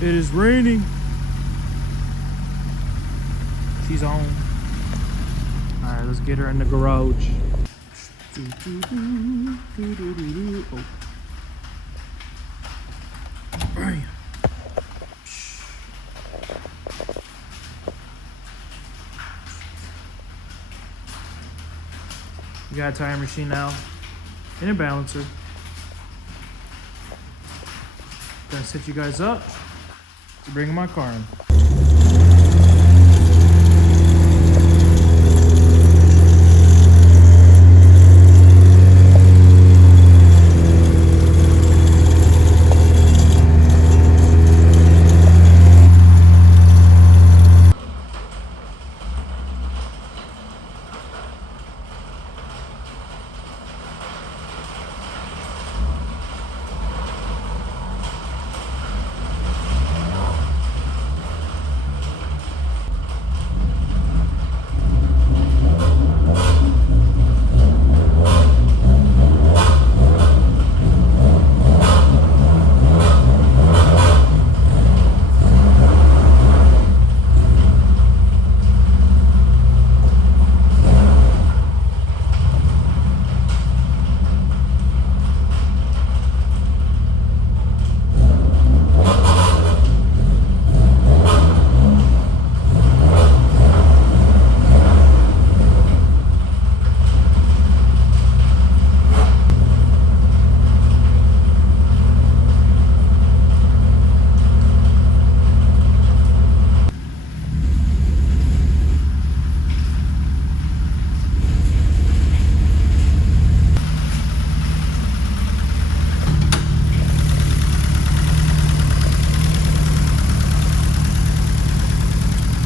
It is raining. She's on. All right, let's get her in the garage. Oh. You got a tire machine now and a balancer. Gonna set you guys up to bring my car in.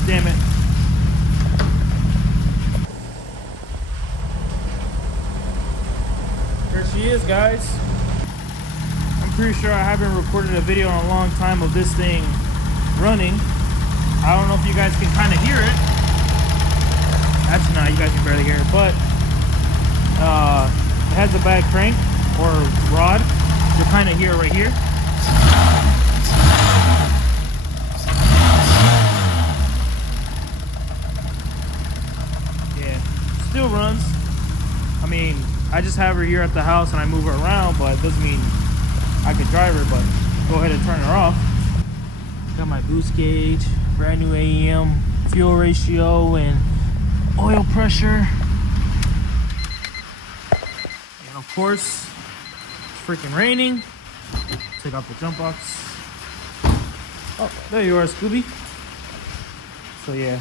Damn it. There she is, guys. I'm pretty sure I haven't recorded a video in a long time of this thing running. I don't know if you guys can kind of hear it. Actually, no, you guys can barely hear it, but it has a bad crank or rod. You'll kind of hear it right here. Still runs. I mean, I just have her here at the house and I move her around, but it doesn't mean I could drive her, but go ahead and turn her off. Got my boost gauge, brand new AEM, fuel ratio and oil pressure. And of course, it's freaking raining. Take off the jump box. Oh, there you are, Scooby. So yeah,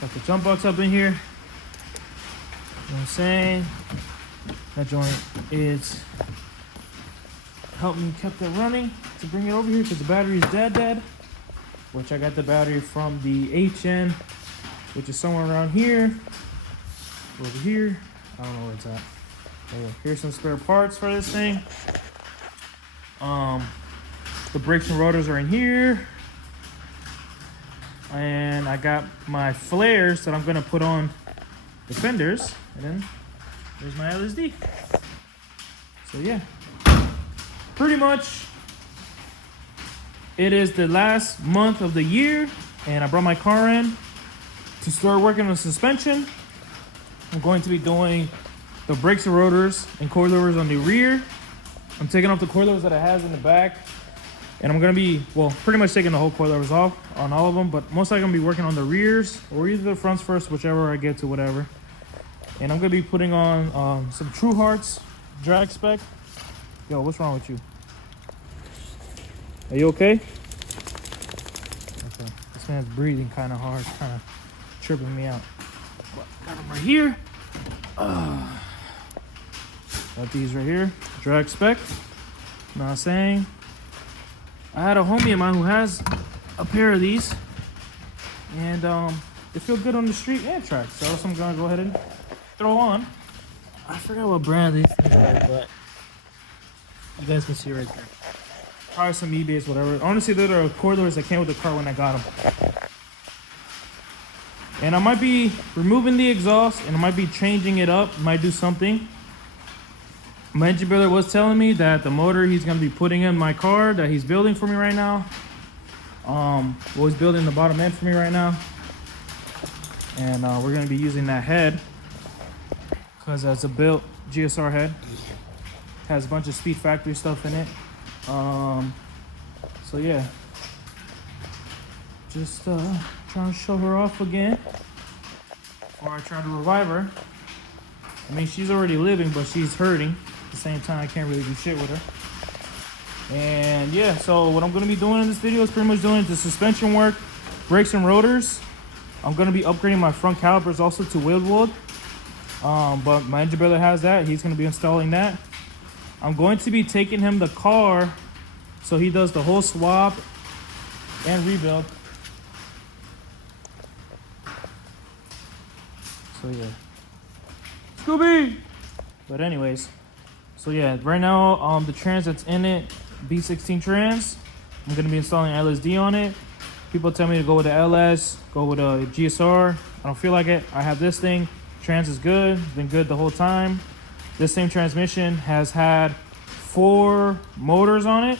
got the jump box up in here. You know what I'm saying? That joint is helped me keep it running to bring it over here because the battery is dead. Which I got the battery from the Em1, which is somewhere around here. Over here. I don't know where it's at. Anyway, here's some spare parts for this thing. The brakes and rotors are in here. And I got my flares that I'm gonna put on the fenders, and then there's my LSD. So yeah, pretty much it is the last month of the year, and I brought my car in to start working on suspension. I'm going to be doing the brakes and rotors and coilovers on the rear. I'm taking off the coilovers that it has in the back, and I'm gonna be, well, pretty much taking the whole coilovers off on all of them, but most likely I'm gonna be working on the rears or either the fronts first, whichever I get to, whatever. And I'm gonna be putting on some true harts drag spec. Yo, what's wrong with you? Are you okay? Okay, this man's breathing kind of hard, kind of tripping me out. But got them right here. Got these right here, drag spec. You know what I'm saying? I had a homie of mine who has a pair of these, and they feel good on the street and track. So that's what I'm gonna go ahead and throw on. I forgot what brand these things are, but you guys can see right there. Probably some eBay's, whatever. Honestly, they're the coilovers that came with the car when I got them. And I might be removing the exhaust, and I might be changing it up. Might do something. My engine builder was telling me that the motor he's gonna be putting in my car that he's building for me right now. Well, he's building the bottom end for me right now, and we're gonna be using that head because it's a built GSR head. Has a bunch of Speed Factory stuff in it. So yeah, just trying to show her off again before I try to revive her. I mean, she's already living, but she's hurting. At the same time, I can't really do shit with her. And yeah, so what I'm gonna be doing in this video is pretty much doing the suspension work, brakes and rotors. I'm gonna be upgrading my front calipers also to wheel wood. But my engine builder has that. He's gonna be installing that. I'm going to be taking him the car so he does the whole swap and rebuild. So yeah. Scooby! But anyways, so yeah, right now the trans that's in it, B16 trans, I'm gonna be installing LSD on it. People tell me to go with the LS, go with a GSR. I don't feel like it. I have this thing. Trans is good, it's been good the whole time. This same transmission has had 4 motors on it,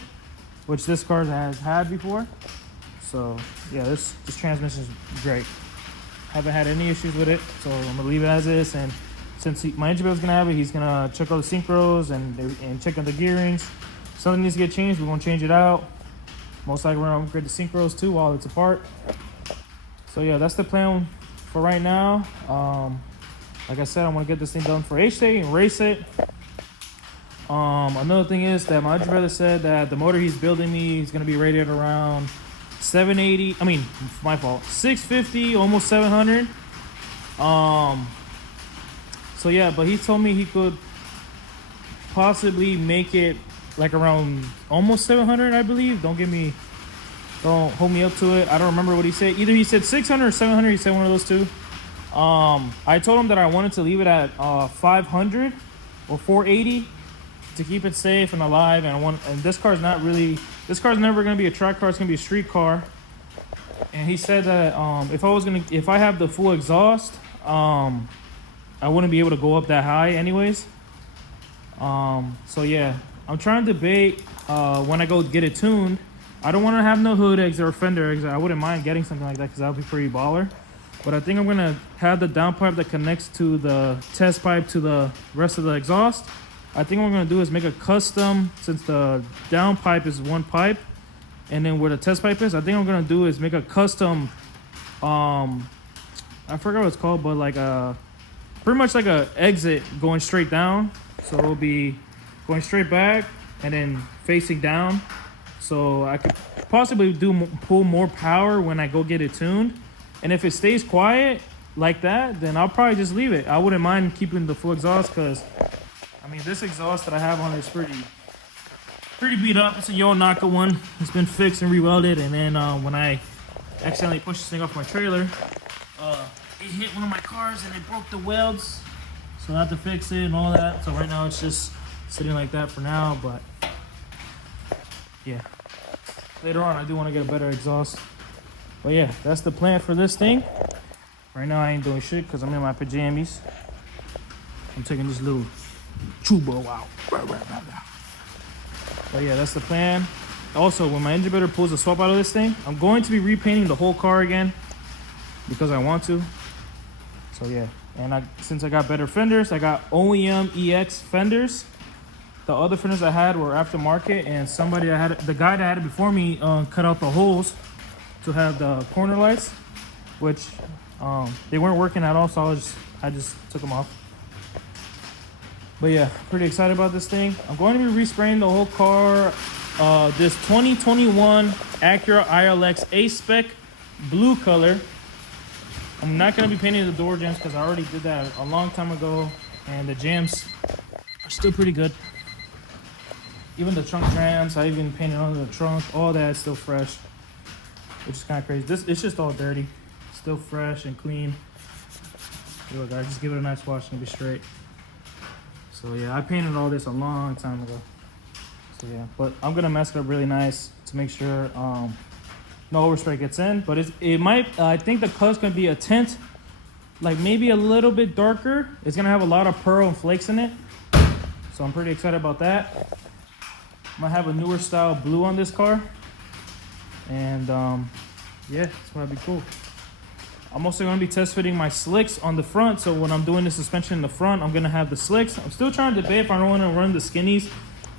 which this car has had before. So yeah, this transmission is great. Haven't had any issues with it, so I'm gonna leave it as is. And since my engine builder's gonna have it, he's gonna check all the synchros and check on the gearings. If something needs to get changed, we're gonna change it out. Most likely we're gonna upgrade the synchros too while it's apart. So yeah, that's the plan for right now. Like I said, I want to get this thing done for H-Day and race it. Another thing is that my engine builder said that the motor he's building me is gonna be rated around 780. I mean, my fault. 650, almost 700. So yeah, but he told me he could possibly make it like around almost 700, I believe. Don't hold me up to it. I don't remember what he said. Either he said 600 or 700. He said one of those two. I told him that I wanted to leave it at 500 or 480 to keep it safe and alive. And this car's never gonna be a track car. It's gonna be a street car. And he said that if I have the full exhaust, I wouldn't be able to go up that high anyways. So yeah, I'm trying to debate when I go get it tuned. I don't want to have no hood exit or fender exit. I wouldn't mind getting something like that because that would be pretty baller. But I think I'm gonna have the downpipe that connects to the test pipe to the rest of the exhaust. I think what I'm gonna do is make a custom, since the downpipe is one pipe, and then where the test pipe is, I think what I'm gonna do is make a custom. I forgot what it's called, but like pretty much like a exit going straight down. So it'll be going straight back and then facing down. So I could possibly pull more power when I go get it tuned. And if it stays quiet like that, then I'll probably just leave it. I wouldn't mind keeping the full exhaust because, I mean, this exhaust that I have on is pretty beat up. It's a Yonaka one. It's been fixed and rewelded. And then when I accidentally pushed this thing off my trailer, it hit one of my cars and it broke the welds. So I have to fix it and all that. So right now it's just sitting like that for now. But yeah, later on I do want to get a better exhaust. But yeah, that's the plan for this thing. Right now I ain't doing shit because I'm in my pajamas. I'm taking this little chubo out. But yeah, that's the plan. Also, when my engine builder pulls the swap out of this thing, I'm going to be repainting the whole car again because I want to. So yeah, and since I got better fenders, I got OEM EX fenders. The other fenders I had were aftermarket, and the guy that had it before me cut out the holes to have the corner lights, which they weren't working at all, so I just took them off. But yeah, pretty excited about this thing. I'm going to be respraying the whole car. This 2021 Acura ILX A-Spec blue color. I'm not going to be painting the door jambs because I already did that a long time ago, and the jambs are still pretty good. Even the trunk trams, I even painted on the trunk, all that is still fresh, which is kind of crazy. It's just all dirty, still fresh and clean. Look, I just give it a nice wash and be straight. So yeah, I painted all this a long time ago. So yeah, but I'm gonna mask it up really nice to make sure no overspray gets in. But it might, I think the color's gonna be a tint, like maybe a little bit darker. It's gonna have a lot of pearl and flakes in it. So I'm pretty excited about that. I'm gonna have a newer style blue on this car. And yeah, it's gonna be cool. I'm also gonna be test fitting my slicks on the front. So when I'm doing the suspension in the front, I'm gonna have the slicks. I'm still trying to debate if I don't wanna run the skinnies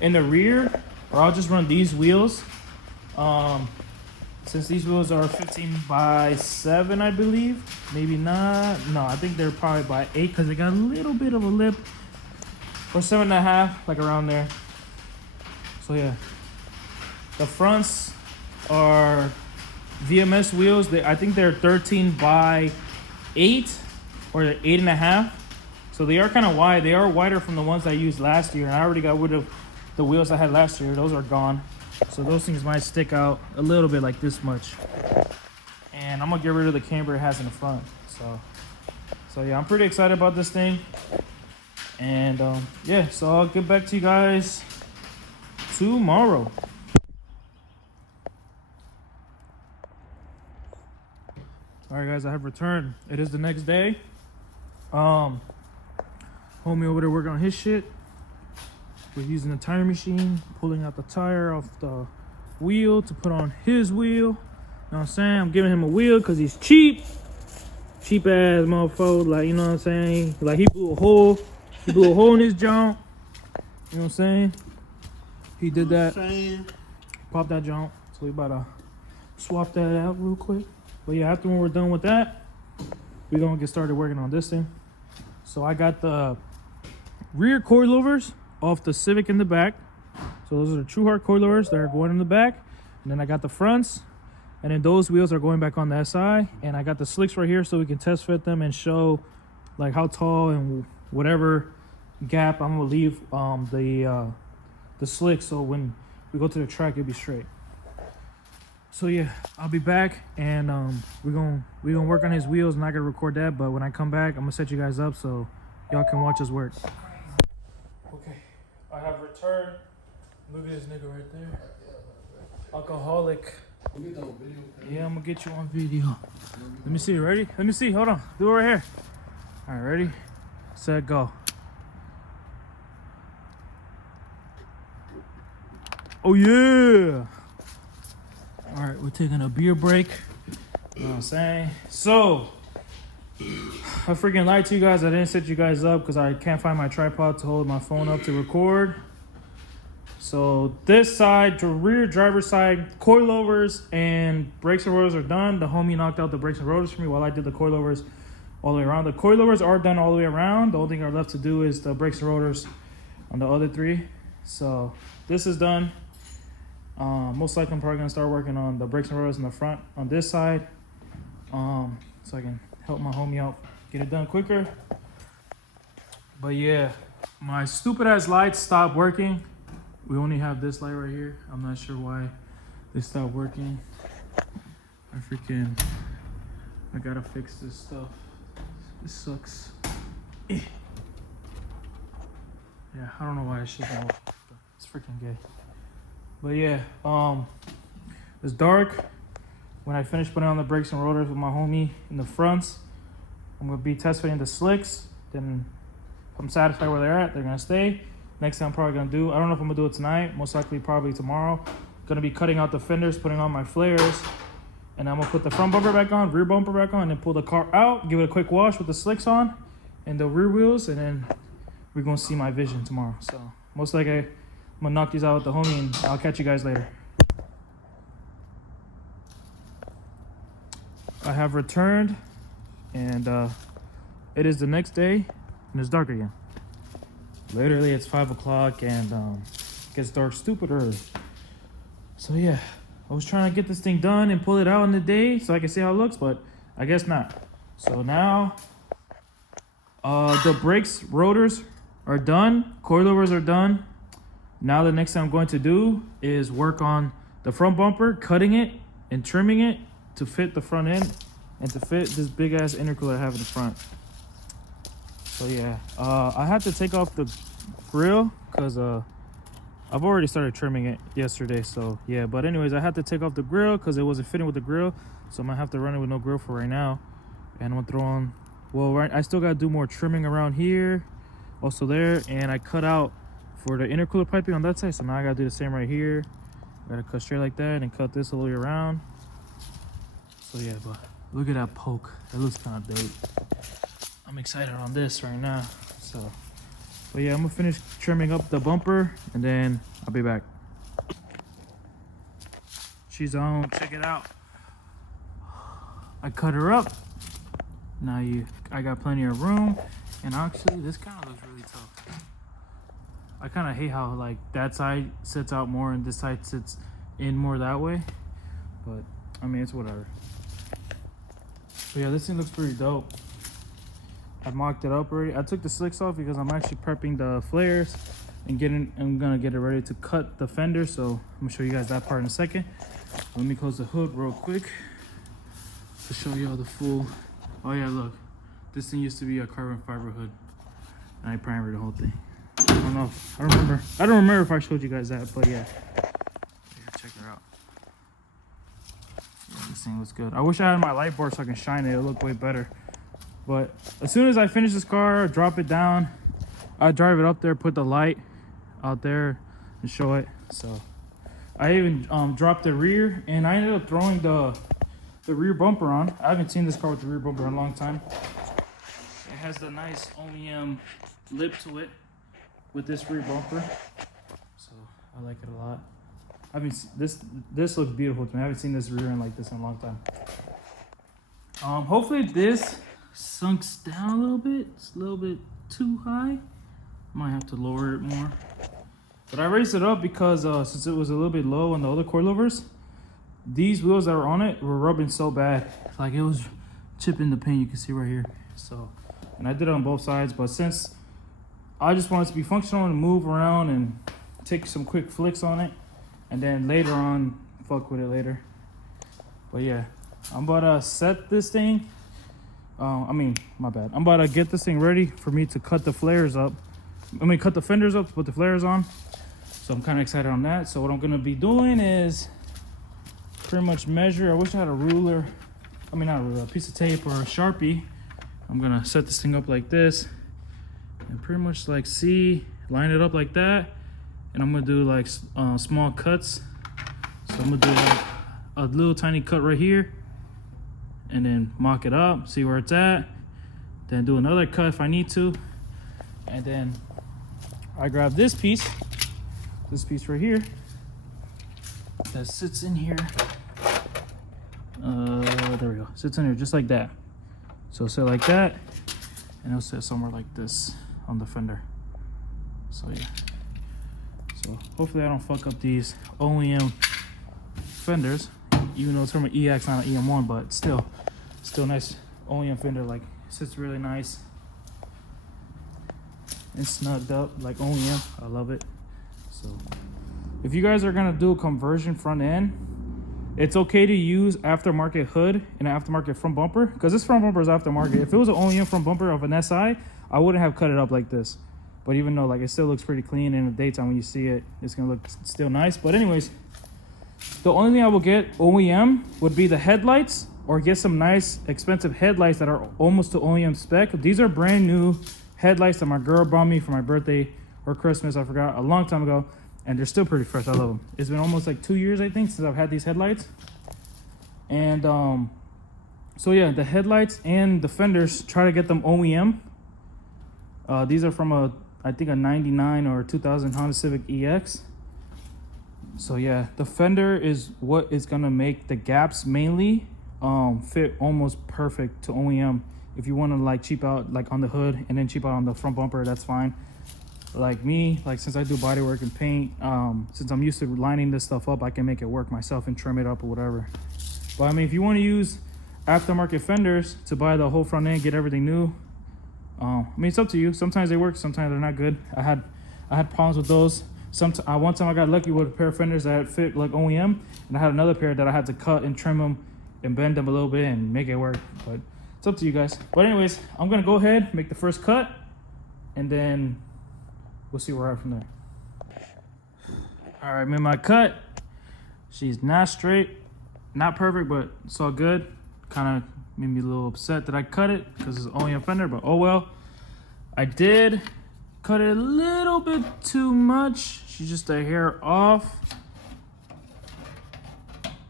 in the rear or I'll just run these wheels. Since these wheels are 15x7, I believe. Maybe not. No, I think they're probably by 8 because they got a little bit of a lip. Or 7.5, like around there. So yeah. The fronts are VMS wheels. I think they're 13x8 or 8.5. So they are kind of wide. They are wider from the ones I used last year. And I already got rid of the wheels I had last year. Those are gone. So those things might stick out a little bit like this much. And I'm gonna get rid of the camber it has in the front. So yeah, I'm pretty excited about this thing. And yeah, so I'll get back to you guys tomorrow. All right, guys, I have returned. It is the next day. Homie over there working on his shit. We're using the tire machine, pulling out the tire off the wheel to put on his wheel. You know what I'm saying? I'm giving him a wheel because he's cheap. Cheap ass motherfucker, like, you know what I'm saying? Like, he blew a hole. He blew a hole in his jump. You know what I'm saying? He did that. Pop that jump. So we about to swap that out real quick. But yeah, after when we're done with that, we're gonna get started working on this thing. So I got the rear coilovers off the Civic in the back. So those are the true heart coilovers that are going in the back. And then I got the fronts. And then those wheels are going back on the SI. And I got the slicks right here so we can test fit them and show like how tall and whatever gap I'm gonna leave the slicks, so when we go to the track it'll be straight. So yeah, I'll be back and we're gonna work on his wheels. I'm not gonna record that, but when I come back, I'm gonna set you guys up so y'all can watch us work. Okay, I have returned. Look at this nigga right there. Alcoholic. Yeah, I'm gonna get you on video. Let me see, ready? Let me see, hold on. Do it right here. All right, ready? Set, go. Oh yeah! All right, we're taking a beer break. You know what I'm saying? So, I freaking lied to you guys. I didn't set you guys up because I can't find my tripod to hold my phone up to record. So this side, the rear driver's side, coilovers and brakes and rotors are done. The homie knocked out the brakes and rotors for me while I did the coilovers all the way around. The coilovers are done all the way around. The only thing I left to do is the brakes and rotors on the other three. So this is done. Most likely I'm probably gonna start working on the brakes and rotors in the front on this side. So I can help my homie out, get it done quicker. But yeah, my stupid ass lights stopped working. We only have this light right here. I'm not sure why they stopped working. I gotta fix this stuff. This sucks. Yeah, I don't know why I shit don't work. It's freaking gay. But yeah, it's dark. When I finish putting on the brakes and rotors with my homie in the fronts, I'm gonna be test fitting the slicks. Then if I'm satisfied where they're at, they're gonna stay. Next thing I'm probably gonna do, I don't know if I'm gonna do it tonight, most likely probably tomorrow. Gonna be cutting out the fenders, putting on my flares, and I'm gonna put the front bumper back on, rear bumper back on, and then pull the car out, give it a quick wash with the slicks on and the rear wheels, and then we're gonna see my vision tomorrow. So most likely I'm gonna knock these out with the homie and I'll catch you guys later. I have returned and it is the next day and it's dark again. Literally it's 5 o'clock and it gets dark stupid early. So yeah, I was trying to get this thing done and pull it out in the day so I can see how it looks, but I guess not. So now the brakes, rotors are done, coilovers are done. Now the next thing I'm going to do is work on the front bumper, cutting it and trimming it to fit the front end and to fit this big ass intercooler I have in the front. So yeah, I had to take off the grill because I've already started trimming it yesterday. So yeah, but anyways, I had to take off the grill because it wasn't fitting with the grill. So I'm gonna have to run it with no grill for right now. And I'm gonna throw on, well, right, I still gotta do more trimming around here, also there. And I cut out for the intercooler piping on that side. So now I gotta do the same right here. Gotta cut straight like that and cut this all the way around. So yeah, but look at that poke. That looks kind of dope. I'm excited on this right now. So, but yeah, I'm gonna finish trimming up the bumper and then I'll be back. She's on. Check it out. I cut her up. Now I got plenty of room, and actually this kind of looks really tough. I kind of hate how like that side sits out more and this side sits in more that way, but I mean it's whatever. But yeah, this thing looks pretty dope. I mocked it up already. I took the slicks off because I'm actually prepping the flares and I'm gonna get it ready to cut the fender. So I'm gonna show you guys that part in a second. Let me close the hood real quick to show you all the full. Oh yeah, look, this thing used to be a carbon fiber hood and I primered the whole thing. I don't know, I don't remember if I showed you guys that, but yeah, check her out. Yeah, this thing looks good. I wish I had my light board so I can shine it. It'll look way better. But as soon as I finish this car, drop it down, I drive it up there, put the light out there and show it. So I even dropped the rear, and I ended up throwing the rear bumper on. I haven't seen this car with the rear bumper in a long time. It has the nice OEM lip to it with this rear bumper, so I like it a lot. I mean, this looks beautiful to me. I haven't seen this rear end like this in a long time. Hopefully this sunks down a little bit. It's a little bit too high. Might have to lower it more. But I raised it up because since it was a little bit low on the other coilovers, these wheels that were on it were rubbing so bad. Like it was chipping the paint, you can see right here. So, and I did it on both sides, but since I just wanted to be functional and move around and take some quick flicks on it, and then later on, fuck with it later. But yeah, I'm about to set this thing. My bad. I'm about to get this thing ready for me to cut the flares up. Cut the fenders up to put the flares on. So I'm kind of excited on that. So what I'm gonna be doing is pretty much measure. I wish I had a ruler. Not a ruler, a piece of tape or a Sharpie. I'm gonna set this thing up like this and pretty much like line it up like that. And I'm gonna do like small cuts. So I'm gonna do like a little tiny cut right here and then mock it up, see where it's at. Then do another cut if I need to. And then I grab this piece right here that sits in here. There we go. Sits in here just like that. So sit like that, and it'll sit somewhere like this on the fender. So yeah. So hopefully I don't fuck up these OEM fenders, even though it's from an EX, not an Em1, but still nice OEM fender. Like sits really nice and snugged up like OEM. I love it. So if you guys are gonna do a conversion front end, it's okay to use aftermarket hood and an aftermarket front bumper, because this front bumper is aftermarket. If it was an OEM front bumper of an SI, I wouldn't have cut it up like this. But even though like it still looks pretty clean in the daytime, when you see it, it's gonna look still nice. But anyways, the only thing I will get OEM would be the headlights, or get some nice expensive headlights that are almost to OEM spec. These are brand new headlights that my girl bought me for my birthday or Christmas, I forgot, a long time ago, and they're still pretty fresh. I love them. It's been almost like 2 years, I think, since I've had these headlights. And so yeah, the headlights and the fenders, try to get them OEM. These are from I think a 99 or 2000 Honda Civic EX. So yeah, the fender is what is gonna make the gaps mainly fit almost perfect to OEM. If you want to like cheap out like on the hood and then cheap out on the front bumper, that's fine. Like me, like since I do body work and paint, since I'm used to lining this stuff up, I can make it work myself and trim it up or whatever. But I mean, if you want to use aftermarket fenders to buy the whole front end, get everything new, it's up to you. Sometimes they work, sometimes they're not good. I had problems with those. One time I got lucky with a pair of fenders that fit like OEM, and I had another pair that I had to cut and trim them and bend them a little bit and make it work. But it's up to you guys. But anyways, I'm gonna go ahead, make the first cut, and then we'll see where we're at from there. All right, made my cut. She's not straight, not perfect, but it's all good. Kind of made me a little upset that I cut it because it's only a fender, but oh well. I did cut it a little bit too much. She's just a hair off.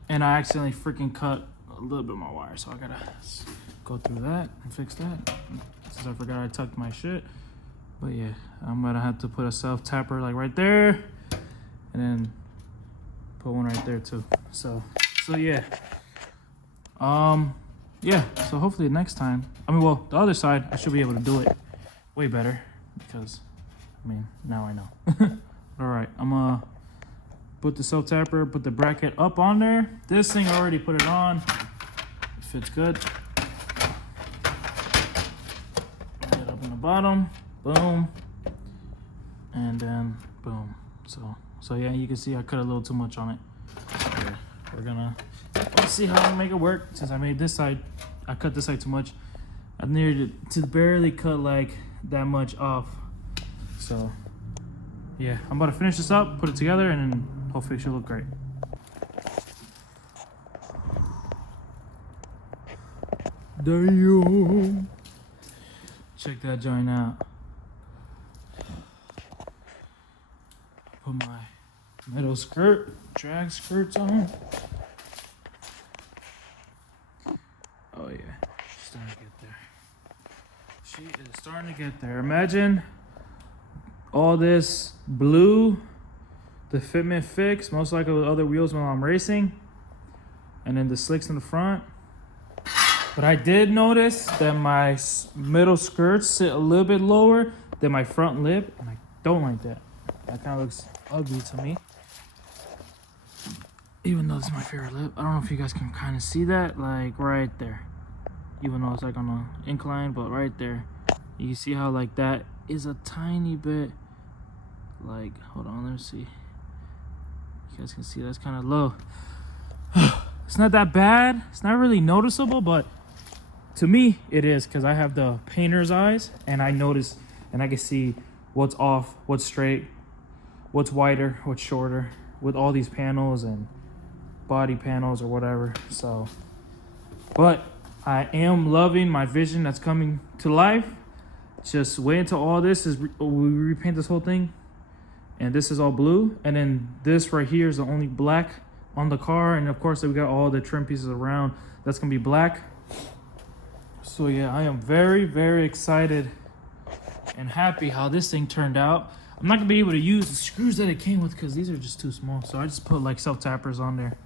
And I accidentally freaking cut a little bit more wire. So I gotta go through that and fix that. Since I forgot I tucked my shit. But yeah, I'm gonna have to put a self tapper like right there. And then put one right there too. So yeah. Yeah, so hopefully next time, well, the other side, I should be able to do it way better because, now I know. All right, I'm gonna put the self tapper, put the bracket up on there. This thing, I already put it on. It fits good. Put it up in the bottom, boom, and then boom. So yeah, you can see I cut a little too much on it. Yeah, we're gonna, let's see how I make it work. Since I made this side, I cut this side too much. I needed to barely cut like that much off. So yeah, I'm about to finish this up, put it together, and then hopefully it should look great. Damn. Check that joint out. Put my metal skirt, drag skirts on. Oh yeah, she's starting to get there. She is starting to get there. Imagine all this blue, the fitment fix, most likely with other wheels when I'm racing, and then the slicks in the front. But I did notice that my middle skirts sit a little bit lower than my front lip, and I don't like that. That kind of looks ugly to me. Even though it's my favorite lip. I don't know if you guys can kind of see that, like right there. Even though it's like on an incline, but right there. You can see how like that is a tiny bit, like, hold on, let me see. You guys can see that's kind of low. It's not that bad. It's not really noticeable, but to me it is, because I have the painter's eyes and I notice and I can see what's off, what's straight, what's wider, what's shorter with all these panels and body panels or whatever. So, but I am loving my vision that's coming to life. Just wait until all this is, we repaint this whole thing, and this is all blue, and then this right here is the only black on the car, and of course we got all the trim pieces around that's gonna be black. So yeah, I am very, very excited and happy how this thing turned out. I'm not gonna be able to use the screws that it came with because these are just too small, so I just put like self tappers on there.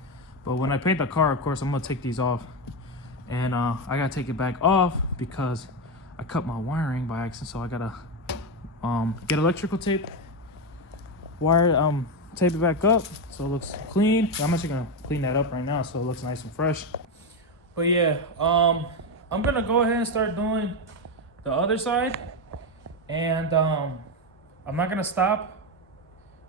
But when I paint the car, of course I'm gonna take these off, and I gotta take it back off because I cut my wiring by accident. So I gotta get electrical tape, tape it back up so it looks clean. I'm actually gonna clean that up right now so it looks nice and fresh. But yeah, I'm gonna go ahead and start doing the other side, and I'm not gonna stop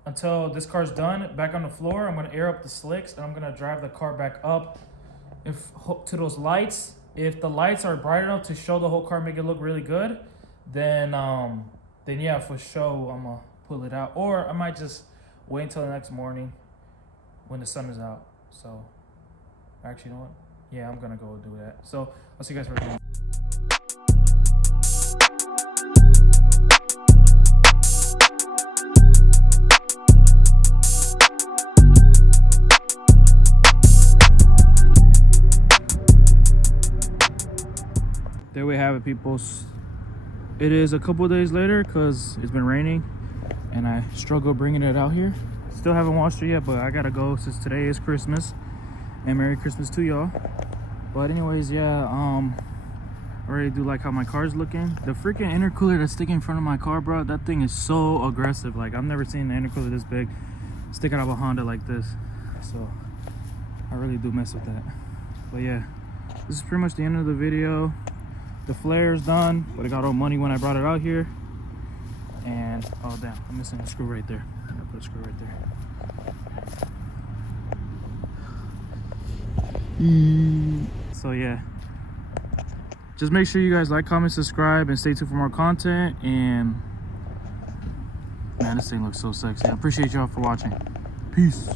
until this car's done back on the floor. I'm gonna air up the slicks, and I'm gonna drive the car back up to those lights. If the lights are bright enough to show the whole car, make it look really good, then yeah, for sure I'm gonna pull it out. Or I might just wait until the next morning when the sun is out. So actually, you know what? Yeah, I'm gonna go do that. So I'll see you guys for a minute. There we have it, peoples. It is a couple of days later because it's been raining and I struggle bringing it out here. Still haven't washed it yet, but I gotta go since today is Christmas. And Merry Christmas to y'all. But anyways, yeah, I already do like how my car's looking. The freaking intercooler that's sticking in front of my car, bro, that thing is so aggressive. Like, I've never seen an intercooler this big stick out of a Honda like this. So I really do mess with that. But yeah, this is pretty much the end of the video. The flare is done, but I got all money when I brought it out here. And oh damn, I'm missing a screw right there. I gotta put a screw right there. So yeah, just make sure you guys like, comment, subscribe, and stay tuned for more content. And man, this thing looks so sexy. I appreciate y'all for watching. Peace.